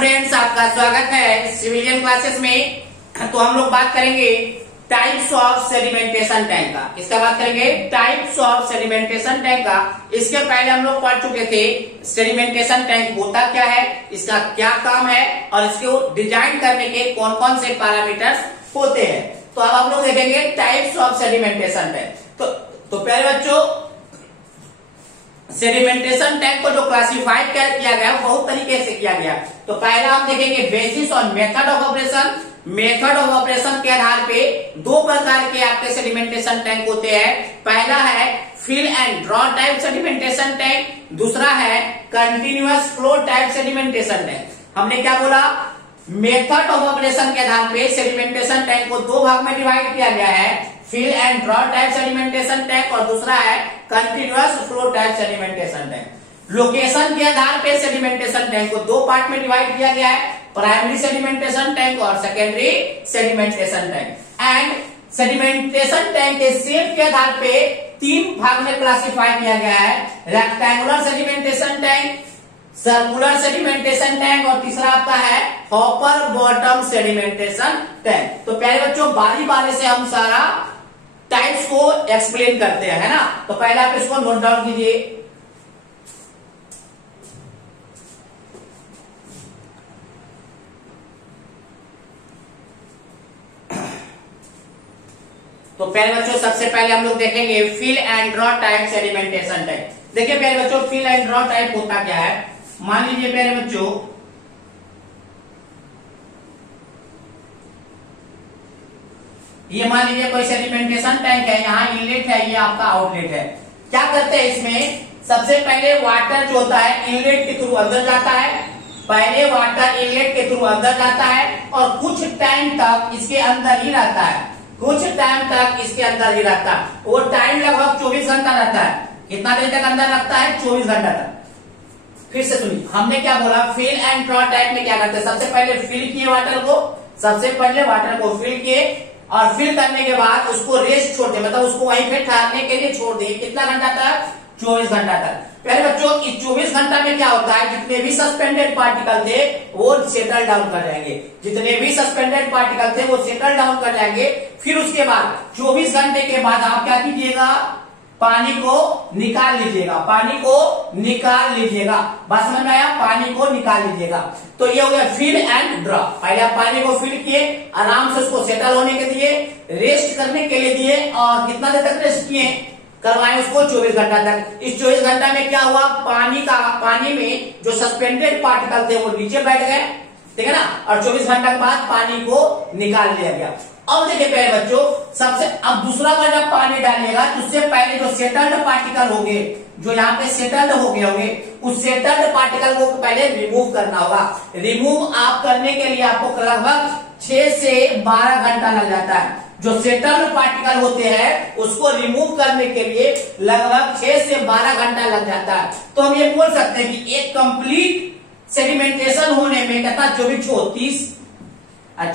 Friends, आपका स्वागत है सिविलियन क्लासेस में। तो हम लोग बात करेंगे टाइप्स ऑफ सेडिमेंटेशन टैंक का। किसका बात करेंगे? टाइप्स ऑफ सेडिमेंटेशन टैंक का। इसके पहले हम लोग पढ़ चुके थे सेडिमेंटेशन टैंक होता क्या है, इसका क्या काम है और इसको डिजाइन करने के कौन कौन से पैरामीटर्स होते हैं। तो अब हम लोग देखेंगे टाइप्स ऑफ सेडिमेंटेशन टैंक। तो पहले बच्चों, सेडिमेंटेशन टैंक को जो क्लासिफाइड किया गया बहुत तरीके से किया गया। तो पहला हम देखेंगे बेसिस और method of operation. Method of operation के आधार पे दो प्रकार के आपके सेडिमेंटेशन टैंक होते हैं। पहला है fill and draw type sedimentation tank, दूसरा है continuous flow type sedimentation tank. हमने क्या बोला? मेथड ऑफ ऑपरेशन के आधार पे सेडिमेंटेशन टैंक को दो भाग में डिवाइड किया गया है, fill and draw type sedimentation tank और दूसरा है continuous flow type sedimentation tank. Location के आधार पे सेडिमेंटेशन टैंक को दो पार्ट में डिवाइड किया गया है, प्राइमरी सेडिमेंटेशन टैंक और secondary sedimentation tank. And sedimentation tank के शेप के आधार पे तीन भाग में क्लासिफाई किया गया है, rectangular sedimentation tank, circular sedimentation tank और तीसरा आपका है हॉपर बॉटम सेडिमेंटेशन टैंक। तो पहले बच्चों बारी बारी से हम सारा टाइप्स को एक्सप्लेन करते हैं, है ना। तो पहले आप इसको नोट डाउन कीजिए। तो पहले बच्चों सबसे पहले हम लोग देखेंगे fill and draw type sedimentation tank. देखिए पहले बच्चों फिल एंड ड्रॉ टाइप होता क्या है। मान लीजिए पहले बच्चों ये मान लीजिए कोई सेडिमेंटेशन टैंक है, यहाँ इनलेट है, ये आपका आउटलेट है। क्या करते हैं इसमें? सबसे पहले वाटर जो होता है इनलेट के थ्रू अंदर जाता है, पहले वाटर इनलेट के थ्रू अंदर जाता है और कुछ टाइम तक इसके अंदर ही रहता है, कुछ टाइम तक इसके अंदर ही रहता है। वो टाइम लगभग 24 घंटा रहता है। कितना देर तक अंदर रखता है? 24 घंटा तक। फिर से सुनिए, हमने क्या बोला? फिल एंड ड्रॉ टाइप में क्या करते हैं? सबसे पहले फिल किए वाटर को, सबसे पहले वाटर को फिल किए और फिल करने के बाद उसको रेस्ट छोड़ दिए, मतलब उसको वहीं पे ठहरने के लिए छोड़ दिए। कितना घंटा तक? 24 घंटा तक। पहले बच्चों इस 24 घंटा में क्या होता है, जितने भी सस्पेंडेड पार्टिकल थे वो सेटल डाउन कर जाएंगे, जितने भी सस्पेंडेड पार्टिकल थे वो सेटल डाउन कर जाएंगे। फिर उसके बाद 24 घंटे के बाद आप क्या कीजिएगा? पानी को निकाल लीजिएगा, पानी को निकाल लीजिएगा। बस समझ में आया? पानी को निकाल लीजिएगा। तो ये हो गया फिल एंड ड्रॉ। पहले आप पानी को फिल किए, आराम से उसको सेटल होने के दिए, रेस्ट करने के लिए दिए और कितना देर तक रेस्ट किए? करवाए उसको 24 घंटा तक। इस 24 घंटा में क्या हुआ? पानी में जो सस्पेंडेड पार्टिकल थे वो नीचे बैठ गए, ठीक है ना। और 24 घंटा के बाद पानी को निकाल लिया गया। अब देखिए पहले बच्चों अब दूसरा बार जब पानी डालिएगा तो उससे पहले जो सेटल्ड पार्टिकल होंगे, जो यहाँ पे सेटल्ड हो गए होंगे, उस सेटल्ड पार्टिकल को पहले रिमूव करना होगा। रिमूव आप करने के लिए आपको लगभग 6 से 12 घंटा लग जाता है। जो सेटल्ड पार्टिकल होते हैं उसको रिमूव करने के लिए लगभग 6 से 12 घंटा लग जाता है। तो हम ये बोल सकते हैं कि एक कंप्लीट सेडिमेंटेशन होने में कितना 24 और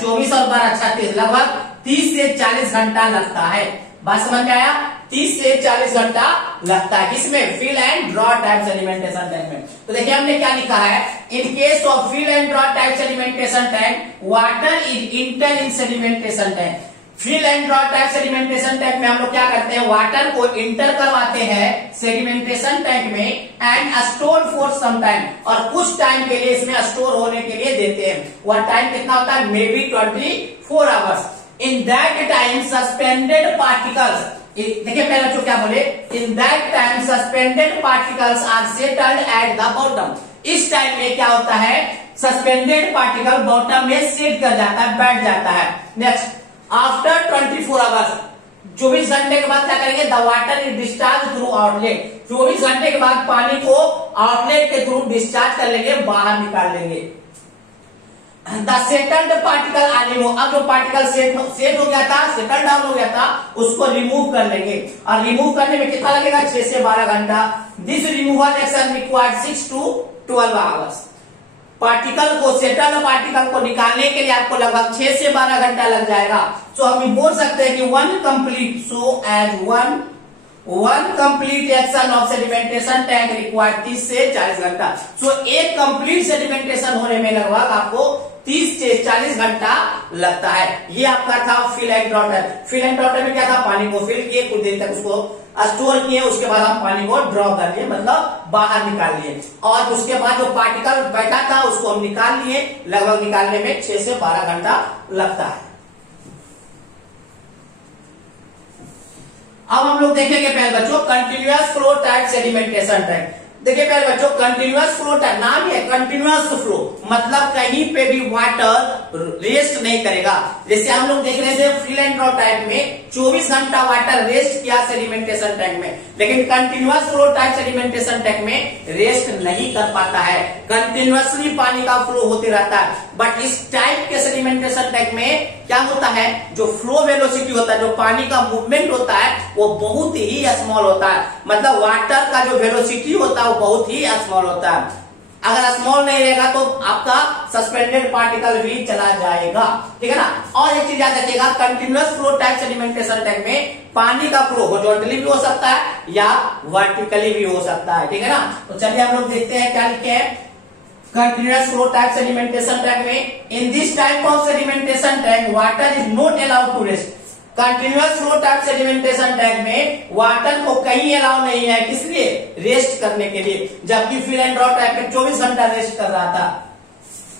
12 36 लगभग 30 से 40 घंटा लगता है। बात समझ में आया? 30 से 40 घंटा लगता है। किसमें? Fill and draw type sedimentation tank में। तो देखिए हमने क्या लिखा है, in case of fill and draw type sedimentation tank water is enter in sedimentation tank. Fill and draw type sedimentation tank में हम लोग क्या करते हैं? वाटर को इंटर करवाते हैं सेडिमेंटेशन टैंक में and store for some time, और कुछ टाइम के लिए इसमें स्टोर होने के लिए देते हैं। वह टाइम कितना होता है? May be 24 hours. In that time suspended particles, देखिए पहले बच्चों क्या बोले? In that time suspended particles are settled at the bottom. इस टाइम में क्या होता है? सस्पेंडेड पार्टिकल बॉटम में सेट कर जाता है, बैठ जाता है। नेक्स्ट, आफ्टर 24 आवर्स, 24 घंटे के बाद क्या करेंगे? The water is discharge through outlet. 24 घंटे के बाद पानी को आउटलेट के थ्रू डिस्चार्ज कर लेंगे, बाहर निकाल लेंगे। The settled particle are remove. अब जो पार्टिकल सेट हो गया था, सेटल डाउन हो गया था, उसको रिमूव कर लेंगे। और रिमूव करने में कितना लगेगा? 6 से 12 घंटा। This removal action required 6 to 12 hours. Particle को, सेटल्ड पार्टिकल को निकालने के लिए आपको लगभग 6 से 12 घंटा लग जाएगा। तो हम बोल सकते हैं कि one complete, so as one one complete action of sedimentation tank required 30 से 40 घंटा। सो एक कंप्लीट सेडिमेंटेशन होने में लगभग आपको 30 से 40 घंटा लगता है। ये आपका था fill and water. Fill and water में क्या था, पानी को फिल किए, कुछ देर तक उसको स्टोर किए, उसके बाद हम पानी को ड्रॉ कर लिए, मतलब बाहर निकाल लिए, और उसके बाद जो पार्टिकल बैठा था उसको हम निकाल लिए। लगभग निकालने में 6 से 12 घंटा लगता है। अब हम लोग देखेंगे पहले बच्चों continuous flow type sedimentation tank. देखिए पहले बच्चों कंटिन्यूअस फ्लो टाइप, नाम है कंटिन्यूअस फ्लो, मतलब कहीं पे भी वाटर रेस्ट नहीं करेगा। जैसे हम लोग देख रहे थे फिल एंड ड्रॉ टाइप में 24 घंटा वाटर रेस्ट किया सेडिमेंटेशन टैंक में, लेकिन continuous flow type sedimentation tank में रेस्ट नहीं कर पाता है, कंटिन्यूअसली पानी का फ्लो होते रहता है। बट इस टाइप के सेडिमेंटेशन टैंक में क्या होता है, जो फ्लो वेलोसिटी होता है, जो पानी का मूवमेंट होता है, वो बहुत ही स्मॉल होता है। मतलब वाटर का जो वेलोसिटी होता है वो बहुत ही स्मॉल होता है। अगर स्मॉल नहीं रहेगा तो आपका सस्पेंडेड पार्टिकल भी चला जाएगा, ठीक है ना। और एक चीज याद रखिएगा, continuous flow type sedimentation tank में पानी का फ्लो हॉरिजॉन्टली भी हो सकता है या वर्टिकली भी हो सकता है, ठीक है ना। तो चलिए हम लोग देखते हैं क्या लिखे हैं continuous flow type sedimentation tank में। In this type of sedimentation tank water is not allowed to rest. Continuous flow type sedimentation tank में वाटर को कहीं अलाउ नहीं है, किस लिए, रेस्ट करने के लिए, जबकि फिल एंड ड्रॉ टाइप में 24 घंटा रेस्ट कर रहा था।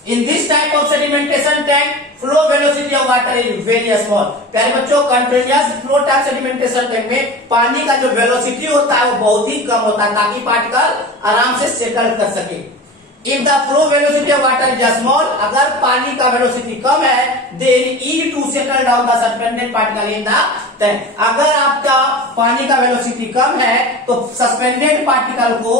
इन this type of sedimentation tank flow velocity of water is very small. प्यारे बच्चों continuous flow type sedimentation tank में पानी का जो वेलोसिटी होता है वो बहुत ही कम होता है, ताकि पार्टिकल आराम से सेटल कर सके। If the flow velocity of water is small, अगर पानी का वेलोसिटी कम है, then is to settle down the suspended particle in the tank. अगर आपका पानी का वेलोसिटी कम है तो सस्पेंडेड पार्टिकल को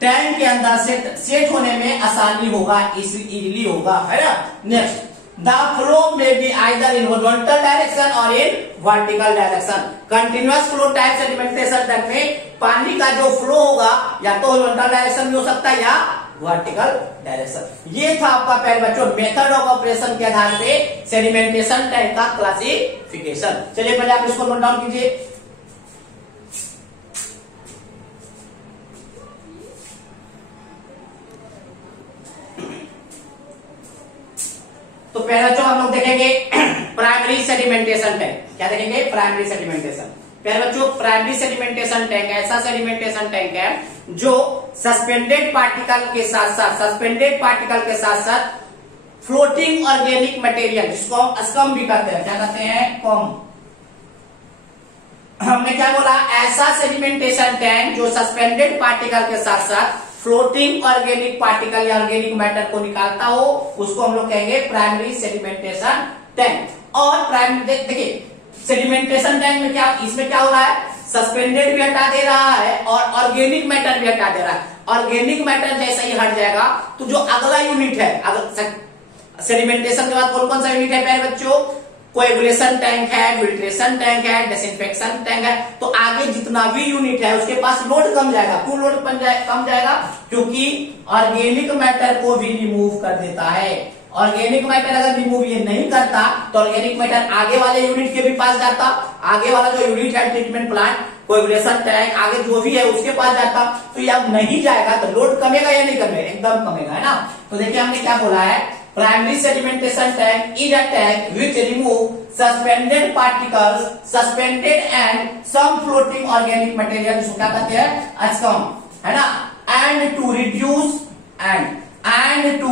टैंक के अंदर सेट होने में आसानी होगा, इजीली होगा, है ना। Next, the flow may be either in horizontal direction और in vertical direction. Continuous flow type sedimentation tank में पानी का जो फ्लो होगा या तो हॉरिजॉन्टल डायरेक्शन में हो सकता है या वर्टिकल डायरेक्शन। ये था आपका पहले बच्चों मेथड ऑफ ऑपरेशन के आधार पे सेडिमेंटेशन टैंक का क्लासिफिकेशन। चलिए पहले आप इसको नोट डाउन कीजिए। तो पहला जो हम लोग देखेंगे प्राइमरी सेडिमेंटेशन टैंक। क्या देखेंगे, प्राइमरी सेडिमेंटेशन। पहले बच्चों प्राइमरी सेडिमेंटेशन टैंक ऐसा सेडिमेंटेशन टैंक है जो सस्पेंडेड पार्टिकल के साथ साथ फ्लोटिंग ऑर्गेनिक मटेरियल, जिसको हम स्कम भी कहते हैं, क्या कहते हैं, कॉम। हमने क्या बोला, ऐसा सेडिमेंटेशन टैंक जो सस्पेंडेड पार्टिकल के साथ साथ फ्लोटिंग ऑर्गेनिक पार्टिकल या ऑर्गेनिक मैटर को निकालता हो, उसको हम लोग कहेंगे प्राइमरी सेडिमेंटेशन टैंक। और प्राइमरी देखिए सेडिमेंटेशन टैंक में क्या, इसमें क्या हो रहा है, सस्पेंडेड भी हटा दे रहा है और ऑर्गेनिक मैटर भी हटा दे रहा है। ऑर्गेनिक मैटर जैसे ही हट जाएगा तो जो अगला यूनिट है, सेडिमेंटेशन के बाद कौन कौन सा यूनिट है प्यारे बच्चों, कोएगुलेशन टैंक है, फिल्ट्रेशन टैंक है, डिसइंफेक्शन टैंक है। तो आगे जितना भी यूनिट है उसके पास लोड कम जाएगा। क्यों लोड कम जाएगा, क्योंकि ऑर्गेनिक मैटर को भी रिमूव कर देता है। ऑर्गेनिक मैटर अगर रिमूव ये नहीं करता तो ऑर्गेनिक मैटर आगे वाले यूनिट के भी पास जाता, आगे वाला जो यूनिट है ट्रीटमेंट प्लांट, कोएगुलेशन टैंक, आगे जो भी है उसके पास जाता। तो ये अब नहीं जाएगा तो लोड कमेगा या नहीं कमेगा, एकदम कमेगा, है ना। तो देखिए हमने क्या बोला है, primary sedimentation tank is a tank which remove suspended particles, suspended and some floating organic material, जिसको क्या कहते हैं, स्कम, है ना। And to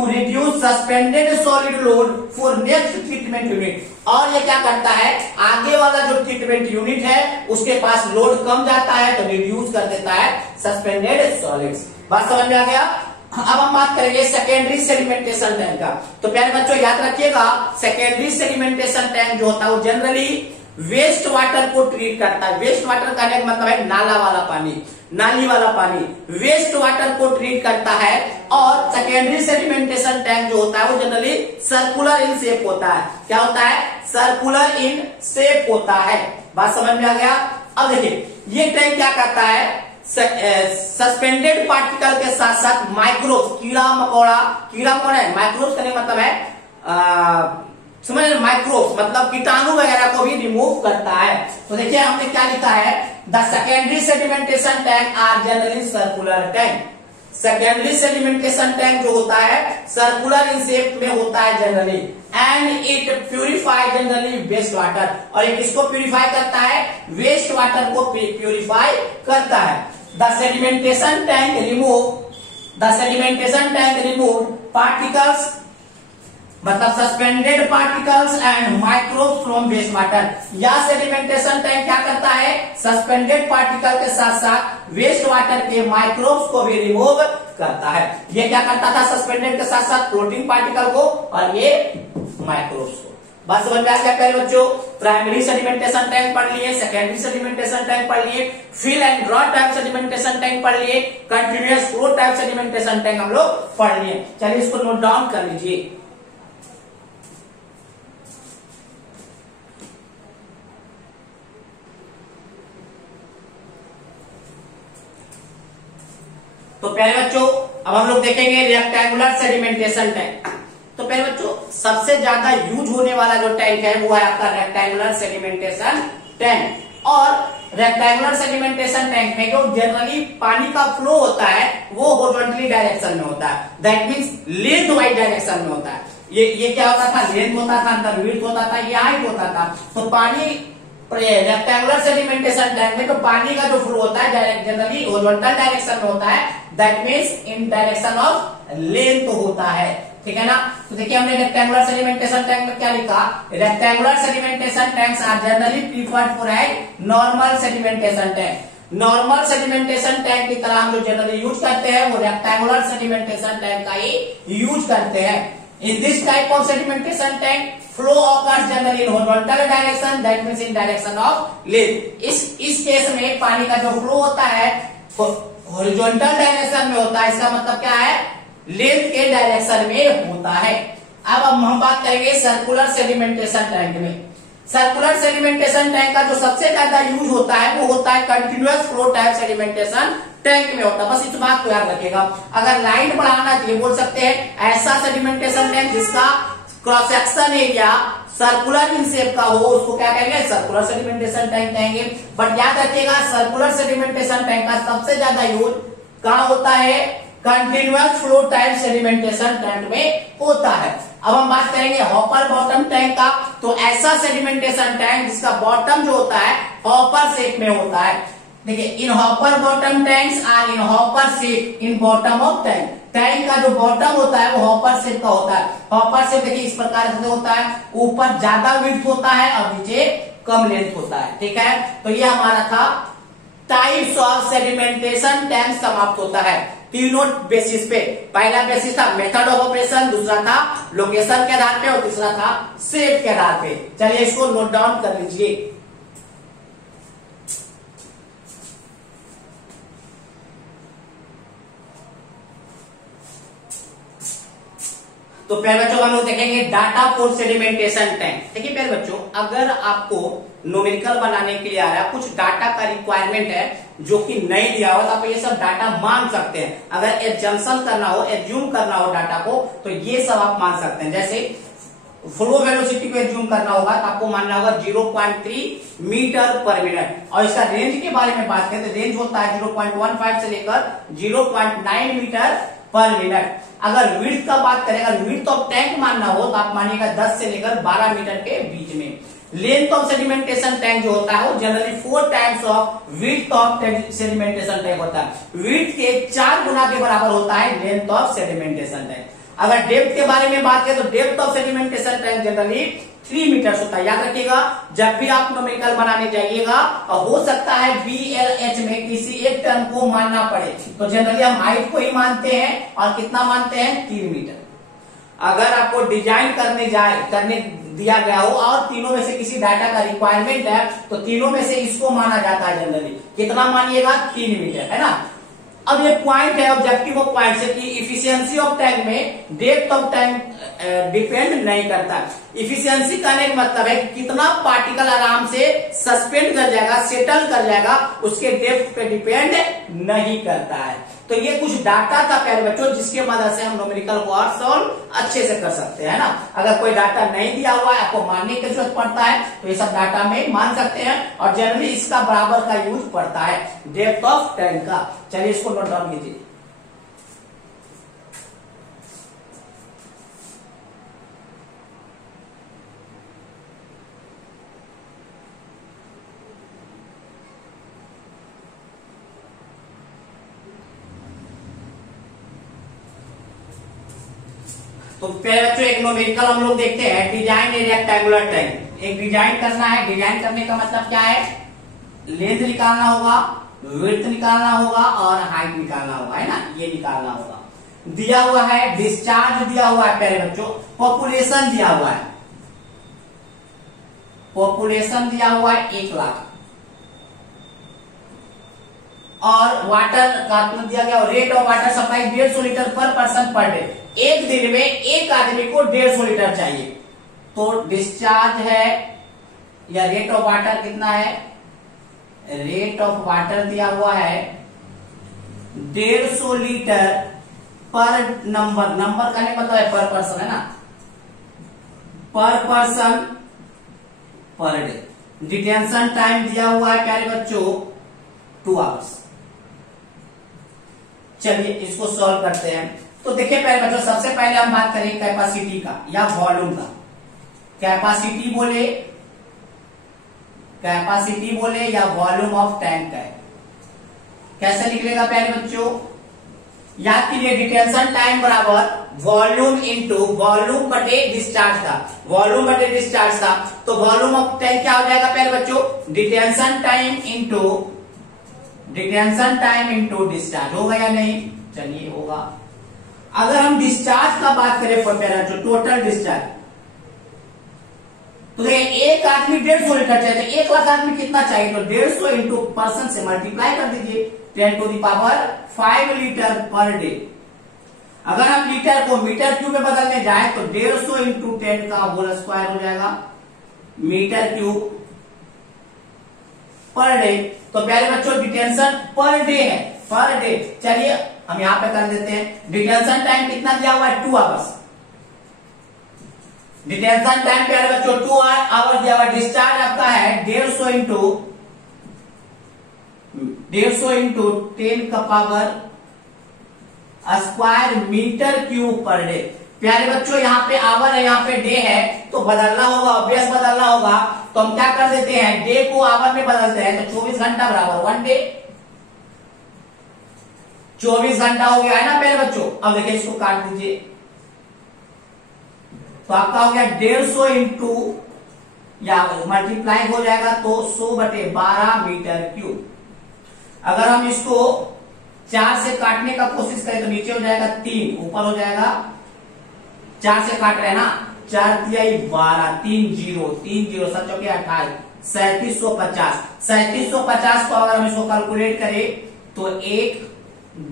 reduce suspended solid load for next treatment unit. और ये क्या करता है, आगे वाला जो ट्रीटमेंट यूनिट है उसके पास लोड कम जाता है तो रिड्यूस कर देता है सस्पेंडेड सॉलिड्स। बात समझ में आ गया। अब हम बात करेंगे सेकेंडरी सेडिमेंटेशन टैंक का। तो प्यारे बच्चों याद रखिएगा, सेकेंडरी सेडिमेंटेशन टैंक जो होता है वो जनरली वेस्ट वाटर को ट्रीट करता है। वेस्ट वाटर का मतलब है नाला वाला पानी, नाली वाला पानी, वेस्ट वाटर को ट्रीट करता है। और सेकेंडरी सेडिमेंटेशन टैंक जो होता है वो जनरली सर्कुलर इन शेप होता है। क्या होता है, सर्कुलर इन शेप होता है। बात समझ में आ गया। अब देखिए ये टैंक क्या करता है, सस्पेंडेड पार्टिकल के साथ साथ माइक्रोब्स, कीड़ा मकोड़ा है, माइक्रोब्स का मतलब है समझ, माइक्रोब्स मतलब कीटाणु वगैरह को भी रिमूव करता है। तो देखिए हमने क्या लिखा है, the secondary sedimentation tank are generally circular tank. Secondary sedimentation tank जो होता है सर्कुलर इन शेप में होता है generally, and it purify generally waste water, और ये किसको प्यूरिफाई करता है? वेस्ट वाटर को प्यूरिफाई करता है। The sedimentation tank remove particles, मतलब suspended particles and microbes from waste water. या सेडिमेंटेशन टैंक क्या करता है? सस्पेंडेड पार्टिकल के साथ साथ वेस्ट वाटर के माइक्रोब्स को भी रिमूव करता है। ये क्या करता था? सस्पेंडेड के साथ साथ फ्लोटिंग पार्टिकल को और ये माइक्रोब्स को। बस समझ में आ गया प्यारे बच्चों? प्राइमरी सेडिमेंटेशन टैंक पढ़ लिए, सेकेंडरी सेडिमेंटेशन टैंक पढ़ लिए, fill and draw type sedimentation tank पढ़ लिए, continuous flow type sedimentation tank हम लोग पढ़ लिए। चलिए इसको नोट डाउन कर लीजिए। तो प्यारे बच्चों अब हम लोग देखेंगे रेक्टेंगुलर सेडिमेंटेशन टैंक। तो प्यारे बच्चों सबसे ज्यादा यूज होने वाला जो टैंक है वो है आपका रेक्टेंगुलर सेडिमेंटेशन टैंक। और रेक्टेंगुलर सेडिमेंटेशन टैंक में जो जनरली पानी का फ्लो होता है वो हॉरिजॉन्टली डायरेक्शन में होता है, that means length wise direction में होता है। ये क्या होता था? लेंथ होता था, अंदर विड्थ होता था, ये हाइट होता था। तो पानी रेक्टेंगुलर सेडिमेंटेशन टैंक में तो पानी का जो फ्लो होता है जनरली हॉरिजॉन्टल डायरेक्शन में होता है, that means in direction of length होता है। ठीक है ना? तो देखिए हमने रेक्टेंगुलर सेडिमेंटेशन टैंक में क्या लिखा? Rectangular sedimentation tanks are generally preferred for normal sedimentation tank. Normal sedimentation tank की तरह हम जो जनरली यूज करते हैं वो रेक्टेंगुलर सेडिमेंटेशन टैंक का ही यूज करते हैं। In this type of sedimentation tank, flow occurs generally in horizontal direction, that means in direction of length. इस केस में पानी का जो फ्लो होता है हॉरिजॉन्टल डायरेक्शन में होता है, इसका मतलब क्या है? लेंथ के डायरेक्शन में होता है। अब हम बात करेंगे सर्कुलर सेडिमेंटेशन टैंक में। सर्कुलर सेडिमेंटेशन टैंक का जो सबसे ज्यादा यूज होता है वो होता है continuous flow type sedimentation tank में होता है। बस इस बात को याद रखिएगा। अगर लाइन बढ़ाना चाहिए बोल सकते हैं ऐसा सेडिमेंटेशन टैंक जिसका cross section area circular in shape का हो उसको क्या कहेंगे? सर्कुलर सेडिमेंटेशन टैंक कहेंगे। बट याद रखिएगा सर्कुलर सेडिमेंटेशन टैंक का सबसे ज्यादा यूज कहां होता है? Continuous flow type sedimentation tank में होता है। अब हम बात करेंगे हॉपर बॉटम टैंक का। तो ऐसा सेडिमेंटेशन टैंक जिसका बॉटम जो होता है हॉपर शेप में होता है। देखिए in hopper bottom tanks are in hopper shape in bottom of tank. Tank का जो बॉटम होता है वो हॉपर शेप का होता है। हॉपर शेप देखिए इस प्रकार से होता है, ऊपर ज्यादा विड्थ होता है और नीचे कम लेंथ होता है। ठीक है, तो ये हमारा था टाइप्स ऑफ सेडिमेंटेशन टैंक समाप्त होता है तीनों बेसिस पे। पहला बेसिस था मेथड ऑफ ऑपरेशन, दूसरा था लोकेशन के आधार पे और तीसरा था शेप के आधार पे। चलिए इसको नोट डाउन कर लीजिए। तो प्यारे बच्चों हम लोग देखेंगे डाटा फॉर सेडिमेंटेशन टैंक। देखिए प्यारे बच्चों अगर आपको न्यूमेरिकल बनाने के लिए आ रहा है, कुछ डाटा का रिक्वायरमेंट है जो कि नहीं दिया हो तो आप ये सब डाटा मांग सकते हैं। अगर एजम्पशन करना हो, एज्यूम करना हो डाटा को तो ये सब आप मान सकते हैं। जैसे फ्लो वेलोसिटी को एज्यूम करना होगा तो आपको मानना होगा 0.3 मीटर पर मिनट। और इसका रेंज के बारे में बात करें तो रेंज होता है 0.15 से लेकर 0.9 मीटर पर मिनट। अगर विड्थ का बात करें, अगर विड्थ ऑफ टैंक मानना हो तो आप मानिएगा 10 से लेकर 12 मीटर के बीच में। लेंथ ऑफ सेडिमेंटेशन टैंक जो होता है वो generally 4 times of width of sedimentation tank होता है। विड्थ के 4 गुना के बराबर होता है लेंथ ऑफ सेडिमेंटेशन टैंक। अगर डेप्थ के बारे में बात करें तो depth of sedimentation tank generally 3 metre होता है। याद रखिएगा जब भी आप न्यूमेरिकल बनाने जाइएगा और हो सकता है VLH में किसी एक टर्म को मानना पड़े तो जनरली हम हाइट को ही मानते हैं और कितना मानते हैं 3 मीटर। अगर आपको डिजाइन करने दिया गया हो और तीनों में से किसी डाटा का रिक्वायरमेंट है तो तीनों में से इसको माना जाता है जनरली। कितना मानिएगा? 3 मीटर, है ना। अब ये पॉइंट है ऑब्जेक्टिव ऑफ पॉइंट से कि इफिशियंसी ऑफ टैंक में डेप्थ ऑफ टैंक डिपेंड नहीं करता। इफिशियंसी कहने का मतलब है कि कितना पार्टिकल आराम से सस्पेंड कर जाएगा, सेटल कर जाएगा, उसके डेप्थ पे डिपेंड नहीं करता है। तो ये कुछ डाटा था प्यारे बच्चों जिसके मदद से हम न्यूमेरिकल को और सॉल्व अच्छे से कर सकते हैं ना। अगर कोई डाटा नहीं दिया हुआ है, आपको मानने की जरूरत पड़ता है, तो ये सब डाटा में मान सकते हैं। और जनरली इसका बराबर का यूज पड़ता है डेप्थ ऑफ टैंक का। चलिए इसको नोट डाउन कीजिए। तो पहले बच्चों एक न्यूमेरिकल हम लोग देखते हैं, डिजाइन ए रेक्टेंगुलर टैंक। एक डिजाइन करना है। डिजाइन करने का मतलब क्या है, लेंथ निकालना होगा, विड्थ निकालना होगा और हाइट निकालना होगा, है ना, ये निकालना होगा। दिया हुआ है डिस्चार्ज, दिया हुआ है प्यारे बच्चों, पॉपुलेशन दिया हुआ है, पॉपुलेशन दिया हुआ है 1 लाख, और वाटर का दिया गया rate of water supply 150 litre पर पर्सन पर डे। एक दिन में एक आदमी को 150 लीटर चाहिए। तो डिस्चार्ज है या रेट ऑफ वाटर कितना है, रेट ऑफ वाटर दिया हुआ है 150 लीटर पर नंबर, नंबर का नहीं मतलब है पर पर्सन, है ना, पर person per day. Detention time दिया हुआ है प्यारे बच्चों 2 आवर्स। चलिए इसको सॉल्व करते हैं। तो देखिए प्यारे बच्चों, सबसे पहले हम बात करें कैपेसिटी का या वॉल्यूम का। कैपेसिटी बोले, कैपेसिटी बोले या वॉल्यूम ऑफ टैंक है, कैसे निकलेगा प्यारे बच्चों, याद कीजिए डिटेंशन टाइम बराबर वॉल्यूम इंटू वॉल्यूम बटे डिस्चार्ज था, वॉल्यूम बटे डिस्चार्ज था। तो वॉल्यूम ऑफ टैंक क्या हो जाएगा प्यारे बच्चों, detention time into detention time into discharge. होगा या नहीं, चलिए होगा। अगर हम डिस्चार्ज का बात करें प्यारे बच्चों, टोटल डिस्चार्ज, तो एक आदमी 150 लीटर चाहिए, तो 1 लाख आदमी कितना चाहिए, तो 150 इंटू पर्सन से मल्टीप्लाई कर दीजिए, 10 to the power 5 litre per day. अगर हम लीटर को मीटर क्यूब में बदलने जाए तो 150 इंटू 10 का होल स्क्वायर हो जाएगा मीटर क्यूब पर डे। तो प्यारे बच्चों डिटेंशन पर डे है, पर डे। चलिए हम यहां पे कर देते हैं, डिटेंशन टाइम कितना दिया हुआ है 2 आवर्स। डिटेंशन टाइम प्यारे बच्चों 2 आवर दिया हुआ। डिस्चार्ज आपका है 150 इंटू 10 का power square metre cube per day. प्यारे बच्चों यहाँ पे आवर है, यहाँ पे डे है, तो बदलना होगा, ऑब्वियस बदलना होगा। तो हम क्या कर देते हैं, डे को आवर में बदलते हैं, तो 24 घंटा बराबर 1 डे, 24 घंटा हो गया है ना प्यारे बच्चों। अब देखिए इसको काट दीजिए, तो आपका हो गया 150 इंटू या मल्टीप्लाई हो जाएगा तो 100 बटे 12 मीटर क्यूब। अगर हम इसको 4 से काटने का कोशिश करें तो नीचे हो जाएगा 3, ऊपर हो जाएगा 4 से काट रहे हैं ना, 4 तिहाई 12, 3 जीरो 7 चौके 28, 3750। 3750 को अगर हम इसको कैलकुलेट करें तो 1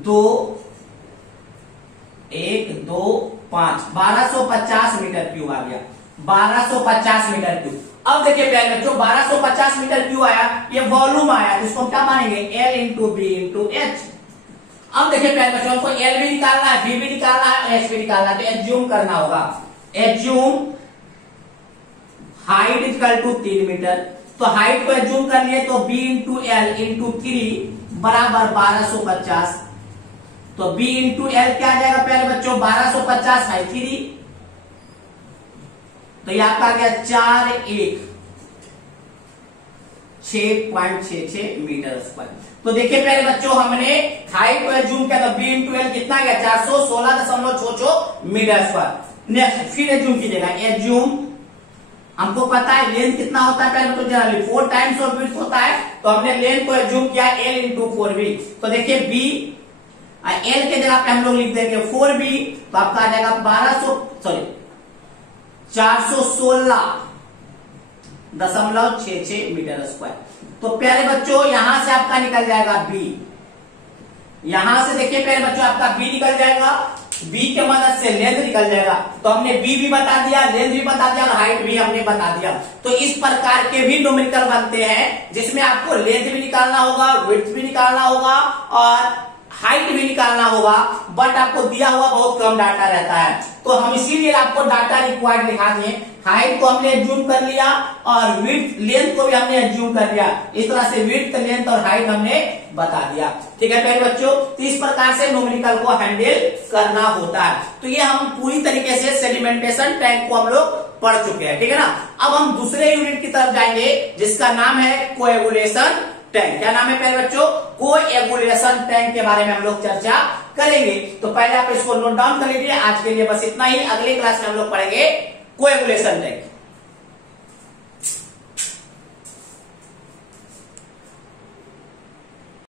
2 5 1250 मीटर क्यूब आ गया, 1250 मीटर क्यूब। अब देखिए प्यारे बच्चों 1250 मीटर क्यूब आया, ये वॉल्यूम आया, तो इसको हम क्या मानेंगे, L into B into H. अब देखिए प्यारे बच्चों हमको L भी निकालना है, B भी निकालना है और H भी निकालना है, तो एज्यूम करना होगा। Assume height equal to 3 metre, तो हाइट को एज्यूम कर लिए तो B इंटू एल इंटू 3 बराबर 1250। तो B इंटू एल क्या आ जाएगा प्यारे बच्चों, 1250 है 3, तो ये आपका आ गया 4 1 6.66 मीटर स्क्वायर। तो देखिए प्यारे बच्चों हमने हाइट को एज्यूम किया, तो B इंटू एल कितना गया 416.66 मीटर स्क्वायर। नेक्स्ट फिर एज्यूम कीजिएगा, एज्यूम हमको पता है लेंथ कितना होता है पहले तो जनरली 4 टाइम्स ऑफ विड्थ होता है, तो हमने लेंथ को एज्यूम किया L इंटू 4B। तो देखिए B L के जगह पे हम लोग लिख देंगे 4B, तो आपका आ जाएगा 416.66 मीटर स्क्वायर। तो प्यारे बच्चों यहां से आपका निकल जाएगा B, यहां से देखिए प्यारे बच्चों आपका B निकल जाएगा, B के मदद से लेंथ निकल जाएगा। तो हमने B भी बता दिया, लेंथ भी बता दिया और हाइट भी हमने बता दिया। तो इस प्रकार के भी न्यूमेरिकल बनते हैं जिसमें आपको लेंथ भी निकालना होगा, विड्थ भी निकालना होगा और हाइट भी निकालना होगा, बट आपको दिया हुआ बहुत कम डाटा रहता है, तो हम इसीलिए आपको डाटा रिक्वायर्ड दिखा दिए। हाइट को हमने एज्यूम कर लिया और विड्थ लेंथ को भी हमने एज्यूम कर लिया। इस तरह से विड्थ लेंथ और हाइट हमने बता दिया। ठीक है प्यारे बच्चों, तो इस प्रकार से न्यूमेरिकल को हैंडल करना होता है। तो ये हम पूरी तरीके से सेडिमेंटेशन टैंक को हम लोग पढ़ चुके हैं। ठीक है ना। अब हम दूसरे यूनिट की तरफ जाएंगे जिसका नाम है कोएगुलेशन टैंक। क्या नाम है प्यारे बच्चों? कोएगुलेशन टैंक के बारे में हम लोग चर्चा करेंगे। तो पहले आप इसको नोट डाउन कर लीजिए। आज के लिए बस इतना ही। अगले क्लास में हम लोग पढ़ेंगे कोएगुलेशन टैंक।